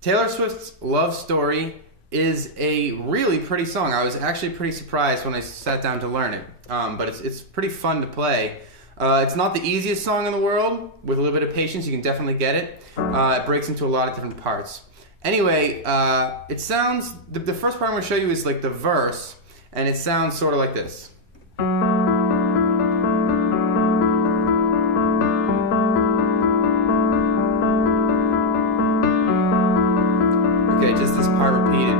Taylor Swift's Love Story is a really pretty song. I was actually pretty surprised when I sat down to learn it, but it's pretty fun to play. It's not the easiest song in the world. With a little bit of patience, you can definitely get it. It breaks into a lot of different parts. Anyway, it sounds, the first part I'm going to show you is like the verse, and it sounds sort of like this. Okay, just this part repeated.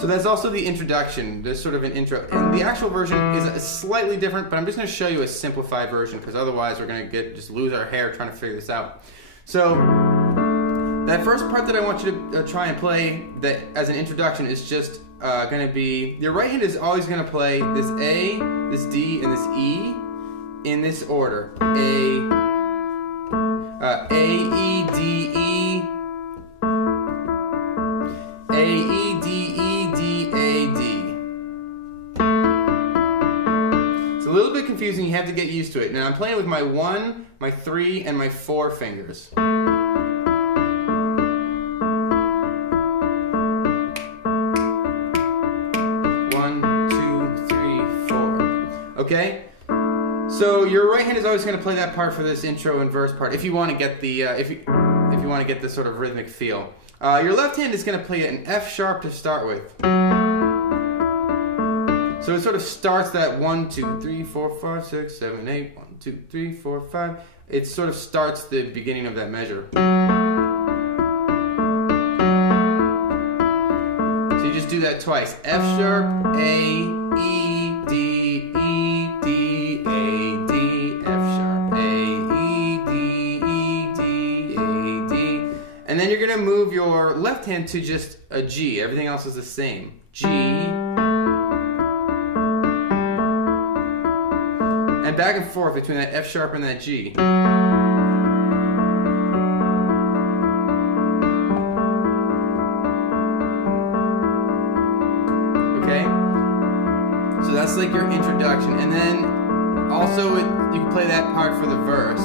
So that's also the introduction. There's sort of an intro. And the actual version is slightly different, but I'm just going to show you a simplified version because otherwise we're going to just lose our hair trying to figure this out. So that first part that I want you to try and play that as an introduction is just going to be, your right hand is always going to play this A, this D, and this E in this order. A, E, D, E, A, E, D, E, D, A, D. It's a little bit confusing, you have to get used to it. Now I'm playing with my 1, my 3, and my 4 fingers. 1, 2, 3, 4. Okay? So your right hand is always going to play that part for this intro and verse part if you want to get the if you want to get this sort of rhythmic feel. Your left hand is going to play an F sharp to start with. So it sort of starts that 1, 2, 3, 4, 5, 6, 7, 8, 1, 2, 3, 4, 5. It sort of starts the beginning of that measure. So you just do that twice. F sharp, A, E, D, E, D, A, D, F sharp, A, E, D, E, D, A, D. And then you're going to move your left hand to just a G. Everything else is the same. G. And back and forth between that F sharp and that G. Okay? So that's like your introduction. And then also you can play that part for the verse,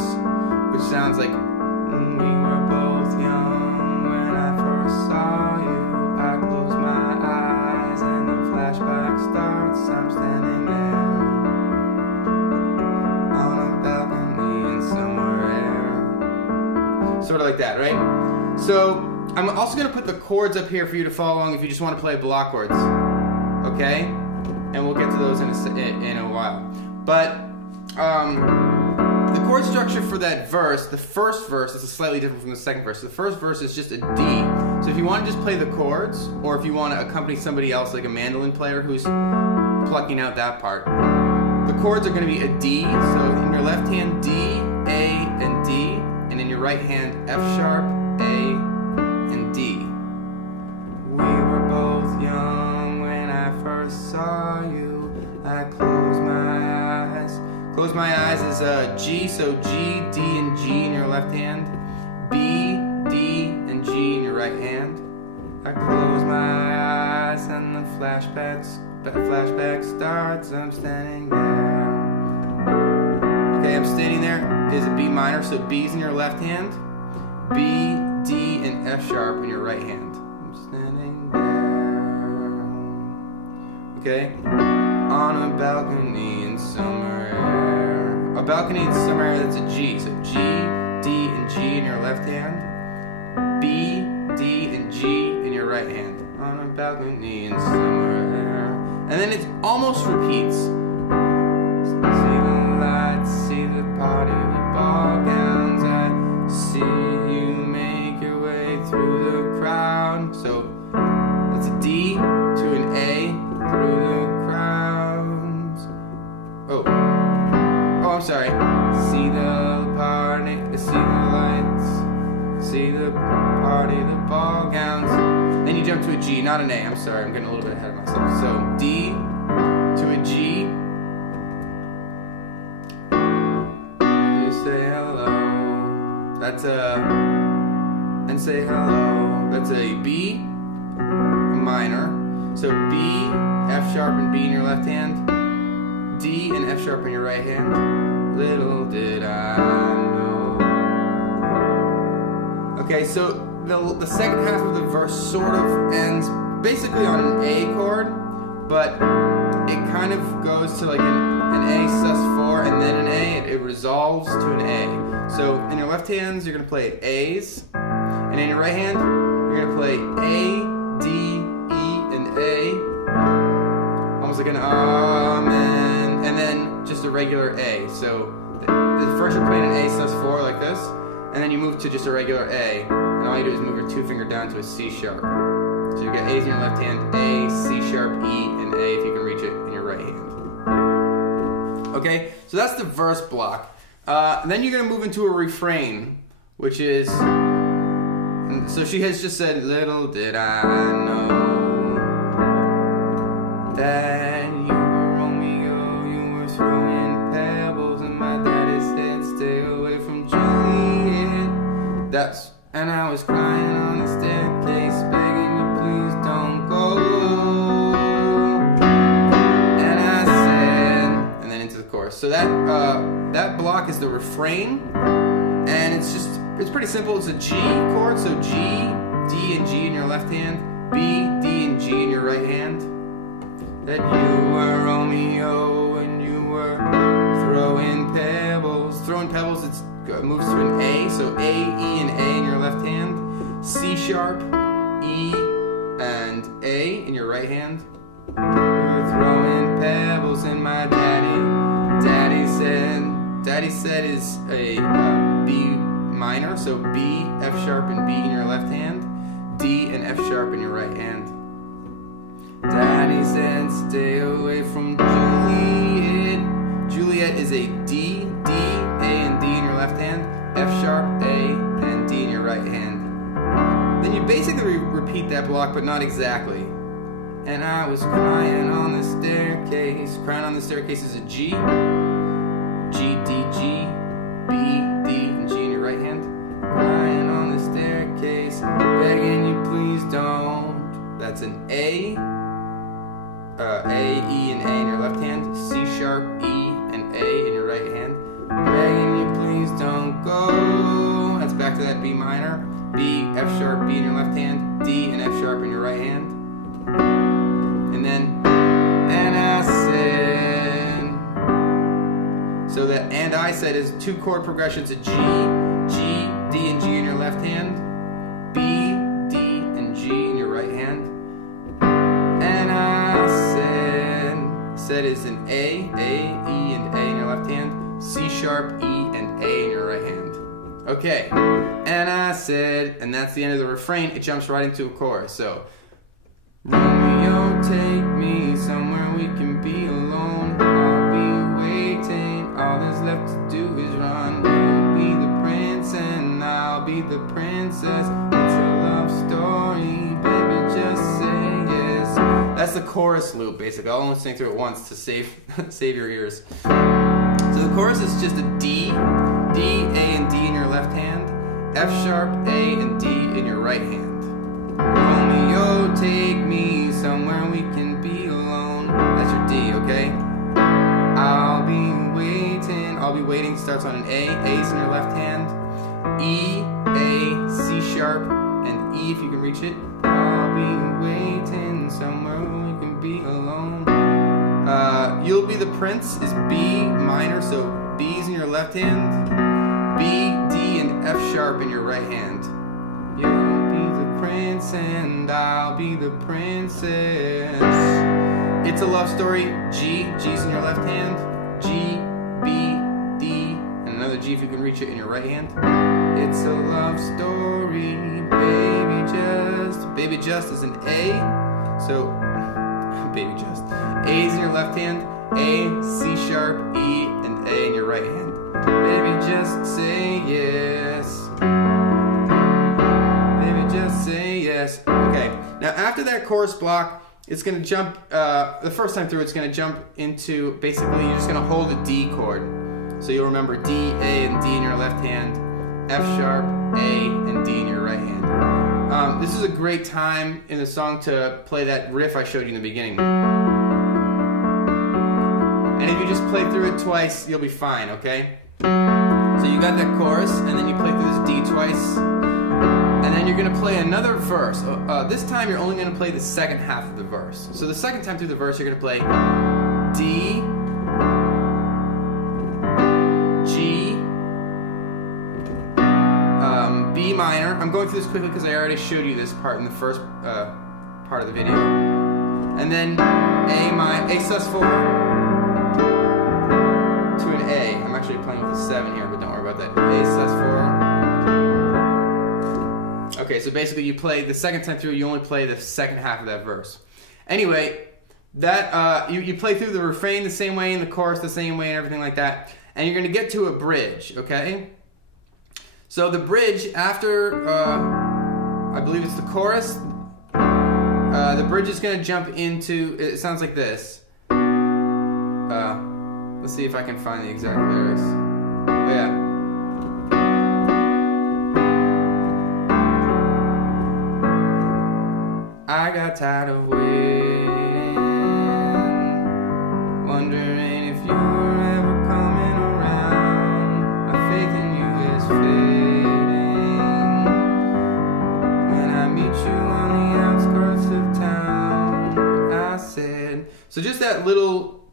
which sounds like, "We were both young when I first saw you. I close my eyes and the flashback starts. I'm standing there on a balcony in somewhere." Sort of like that, right? So I'm also going to put the chords up here for you to follow along if you just want to play block chords. Okay? And we'll get to those in a while. But the chord structure for that verse, the first verse, is slightly different from the second verse. The first verse is just a D. So if you want to just play the chords, or if you want to accompany somebody else like a mandolin player who's plucking out that part, the chords are going to be a D. So in your left hand, D, A, and D. And in your right hand, F sharp, A, and D. We were both young when I first saw you. I close my eyes. Close my eyes is G, so G, D, and G in your left hand. B, D, and G in your right hand. I close my eyes and the flashback starts. I'm standing there. Okay, I'm standing there is a B minor, so B's in your left hand. B, D, and F sharp in your right hand. I'm standing there. Okay? On a balcony in summer air. A balcony in summer air, that's a G. So G, D, and G in your left hand. B, D, and G in your right hand. On a balcony in summer air. And then it almost repeats. See the lights, see the party, the ball gowns. I see you make your way through the crowd. So it's a D to an A through the crowds. Oh, I'm sorry. See the party, see the lights, see the party, the ball gowns. Then you jump to a G, not an A. I'm sorry, I'm getting a little bit ahead of myself. So D to a G. You say hello. That's a, and say hello. That's a B minor. So B, F sharp, and B in your left hand. D and F sharp in your right hand. Little did I know Okay, so the second half of the verse sort of ends basically on an A chord, but it kind of goes to like an A sus4 and then an A. It resolves to an A. So in your left hands, you're going to play A's, and in your right hand, you're going to play A, D, E, and A, almost like an amen, and then just a regular A. So first you're playing an A sus4 like this, and then you move to just a regular A, and all you do is move your 2-finger down to a C sharp. So you get A's in your left hand, A, C sharp, E, and A if you can reach it in your right hand. Okay, so that's the verse block. Then you're going to move into a refrain, which is, so she has just said, little did I know that you were Romeo, you were throwing pebbles, and my daddy said, stay away from Juliet. And I was crying on the staircase, begging you, please don't go. And I said, and then into the chorus. So that block is the refrain, and it's pretty simple. It's a G chord, so G, D, and G in your left hand, B, D, and G in your right hand. That you were Romeo and you were throwing pebbles. Throwing pebbles, it moves to an A, so A, E, and A in your left hand, C sharp, E, and A in your right hand. We're throwing pebbles in my daddy said is a B minor, so B, F sharp, and B in your left hand, D and F sharp in your right hand. Daddy said stay away from Juliet. Juliet is a D, D, A, and D in your left hand, F sharp, A, and D in your right hand. Then you basically repeat that block, but not exactly. And I was crying on the staircase. Crying on the staircase is a G, G, D, G, B, D, and G in your right hand. Crying on the staircase, begging you please don't. That's an A, E, and A in your left hand, C sharp, E, and A in your right hand. Begging you please don't go. That's back to that B minor, B, F sharp, B in your left hand, D and F sharp in your right hand. And then, and I said, so that and I said is 2 chord progressions, a G, G, D, and G in your left hand, B, D, and G in your right hand. And I said is an A, E, and A in your left hand, C sharp, E, and A in your right hand. Okay, and I said, and that's the end of the refrain. It jumps right into a chorus. So, Romeo, take me somewhere we can be alone. I'll be waiting, all that's left to do is run. You'll be the prince and I'll be the princess. It's a love story, baby, just say yes. That's the chorus loop, basically. I'll only sing through it once to save your ears. So the chorus is just a D, D, A, and D in your left hand, F sharp, A, and D in your right hand. Romeo, take me somewhere we can be alone. That's your D, okay? I'll be waiting starts on an A, A's in your left hand, E, A, C sharp, and E if you can reach it. I'll be waiting somewhere we can be alone. You'll be the prince is B minor, so B's in your left hand, B, D, and F sharp in your right hand. You'll be the prince and I'll be the princess. It's a love story, G, G's in your left hand, G, B, D, and another G if you can reach it in your right hand. It's a love story, baby just is an A, so baby just. A's in your left hand, A, C sharp, E, and A in your right hand. Baby, just say yes. Baby, just say yes. Okay, now after that chorus block, it's going to jump, the first time through, it's going to jump into, basically, you're just going to hold a D chord. So you'll remember D, A, and D in your left hand, F sharp, A, and D in your right hand. This is a great time in the song to play that riff I showed you in the beginning. And if you just play through it twice, you'll be fine, okay? So you got that chorus, and then you play through this D twice. then you're going to play another verse. This time you're only going to play the second half of the verse. So the second time through the verse, you're going to play D, G, B minor. I'm going through this quickly because I already showed you this part in the first part of the video. And then A sus4 to an A. I'm actually playing with a 7 here, but don't worry about that. A sus4. Okay, so basically you play the second time through, you only play the second half of that verse. Anyway, that you play through the refrain the same way and the chorus the same way and everything like that. And you're going to get to a bridge, okay? So the bridge after, I believe it's the chorus, the bridge is going to jump into, it sounds like this. Let's see if I can find the exact lyrics. Oh yeah. I got tired of waiting, wondering if you were ever coming around. My faith in you is fading when I meet you on the outskirts of town. I said, so just that little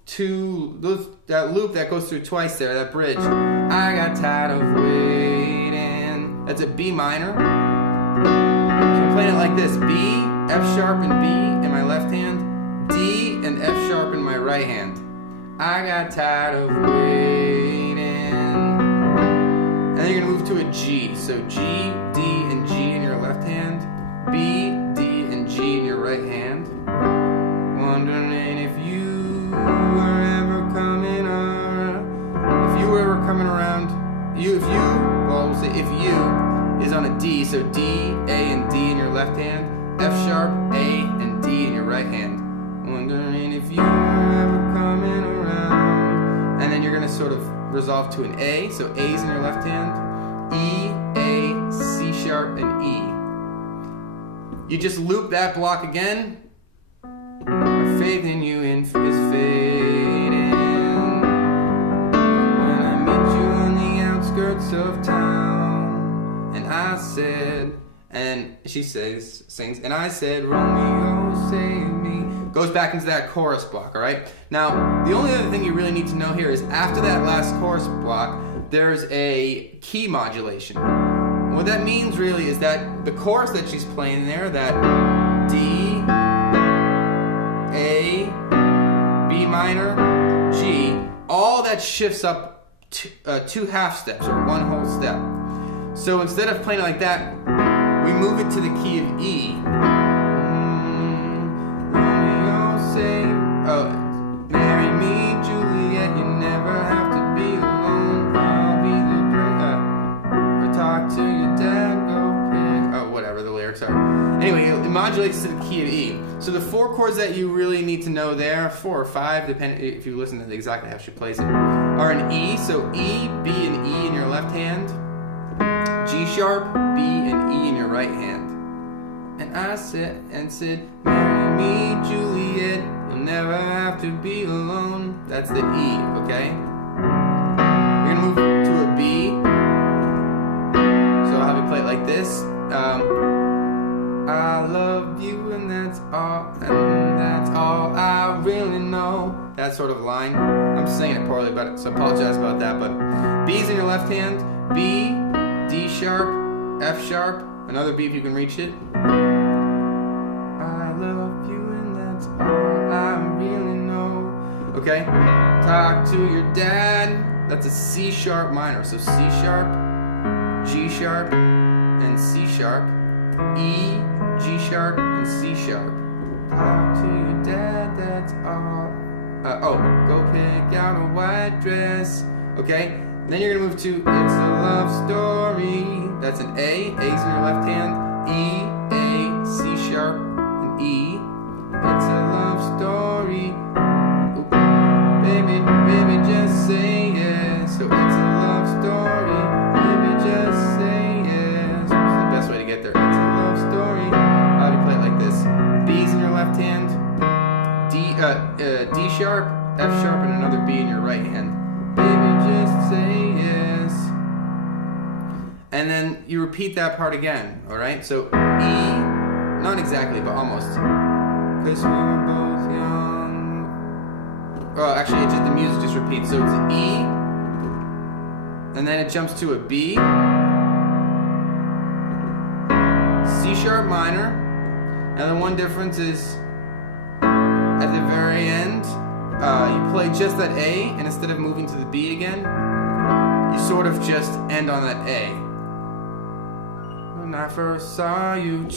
that loop that goes through twice there, that bridge. I got tired of waiting. That's a B minor. So I'm playing it like this: B, F sharp and B in my left hand, D and F sharp in my right hand. I got tired of waiting. And then you're gonna move to a G. So G, D, and G in your left hand, B, D, and G in your right hand. Wondering if you were ever coming around. If you were ever coming around, well, we'll say if you is on a D. So D, A, and D in your left hand. F sharp, A, and D in your right hand. Wondering if you were ever coming around. And then you're going to sort of resolve to an A. So A's in your left hand. E, A, C sharp, and E. You just loop that block again. My faith in you is fading when I meet you on the outskirts of town. And I said, and she sings, and I said, Romeo, save me. Goes back into that chorus block, all right? Now, the only other thing you really need to know here is after that last chorus block, there's a key modulation. What that means really is that the chorus that she's playing there, that D, A, B minor, G, all that shifts up two half steps or one whole step. So instead of playing it like that, we move it to the key of E. Romeo, say, marry me, Juliet, you never have to be alone. I'll be the or talk to your dad, go pick, whatever the lyrics are. Anyway, it modulates to the key of E. So the 4 chords that you really need to know there, 4 or 5, depending if you listen to exactly how she plays it, are an E. So E, B, and E in your left hand. G sharp, B, and E in your right hand. And I said, marry me, Juliet, you'll never have to be alone. That's the E, okay? We're gonna move to a B. So I'll have you play it like this. I love you and that's all I really know. That sort of line. I'm saying it poorly about it, so I apologize about that, but B's in your left hand, B, D sharp, F sharp, another B if you can reach it. I love you and that's all I really know. Okay? Talk to your dad. That's a C sharp minor. So C sharp, G sharp, and C sharp. E, G sharp, and C sharp. Talk to your dad, that's all. Go pick out a white dress. Okay? Then you're going to move to It's a Love Story. That's an A. A's in your left hand. E, A, C sharp, and E. It's a love story. Ooh. Baby, just say yes. So it's a love story. Baby, just say yes. That's the best way to get there. It's a love story. How do you play it like this? B's in your left hand. D sharp, F sharp, and another B in your right hand. Baby, just say yes. and then you repeat that part again, alright? So E, not exactly, but almost. Because we were both young. Oh, actually, the music just repeats. So it's E, and then it jumps to a B, C sharp minor, and the one difference is at the very end, you play just that A, and instead of moving to the B again, you sort of just end on that A. When I first saw you.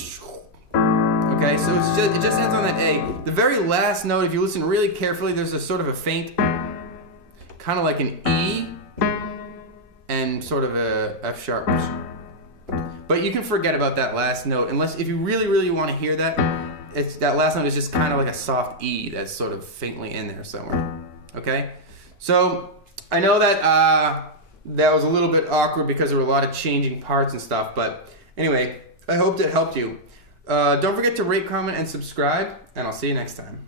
Okay, so it just ends on that A. The very last note, if you listen really carefully, there's a sort of a faint, kind of like an E, and sort of a F sharp. But you can forget about that last note, unless if you really, really want to hear that. That last note is just kind of like a soft E that's sort of faintly in there somewhere. Okay, so I know that that was a little bit awkward because there were a lot of changing parts and stuff. But anyway, I hope that helped you. Don't forget to rate, comment, and subscribe, and I'll see you next time.